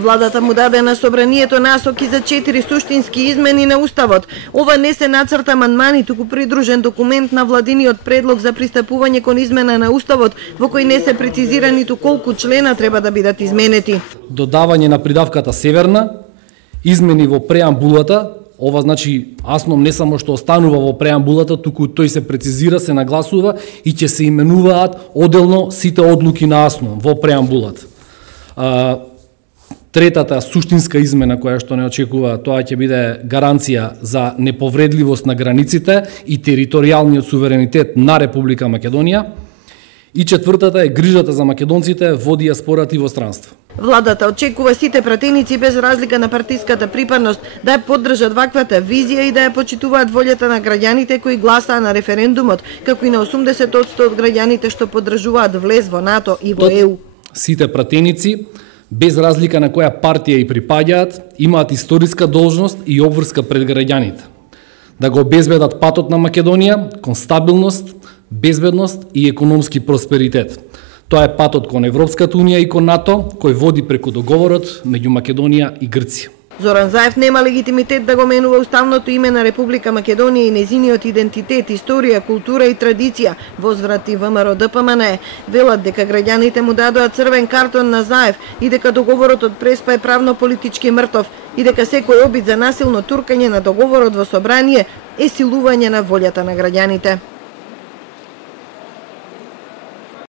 Владата му даде на собранието насоки за 4 суштински измени на Уставот. Ова не се нацрт амандмани, туку придружен документ на владиниот предлог за пристапување кон измена на Уставот, во кој не се прецизира ниту колку члена треба да бидат изменети. Додавање на придавката северна, измени во преамбулата. Ова значи Асном не само што останува во преамбулата, туку тој се прецизира, се нагласува и ќе се именуваат оделно сите одлуки на Асном во преамбулата. Третата суштинска измена која што не очекува, тоа ќе биде гаранција за неповредливост на границите и територијалниот суверенитет на Република Македонија. И четвртата е грижата за македонците во дијаспората и во странство. Владата очекува сите пратеници без разлика на партиската припадност да ја поддржат ваквата визија и да ја почитуваат волјата на граѓаните кои гласаа на референдумот, како и на 80% од граѓаните што поддржуваат влез во НАТО и во ЕУ. Сите пратеници, без разлика на која партија и припаѓаат, имаат историска должност и обврска пред граѓаните. Да го обезбедат патот на Македонија кон стабилност, безбедност и економски просперитет. Тоа е патот кон Европската унија и кон НАТО, кој води преку договорот меѓу Македонија и Грција. Зоран Заев нема легитимитет да го менува уставното име на Република Македонија и незиниот идентитет, историја, култура и традиција, возврати ВМРО ДПМН. Велат дека граѓаните му дадоа црвен картон на Заев и дека договорот од Преспа е правно-политички мртов и дека секој обид за насилно туркање на договорот во собрание е силување на волјата на граѓаните.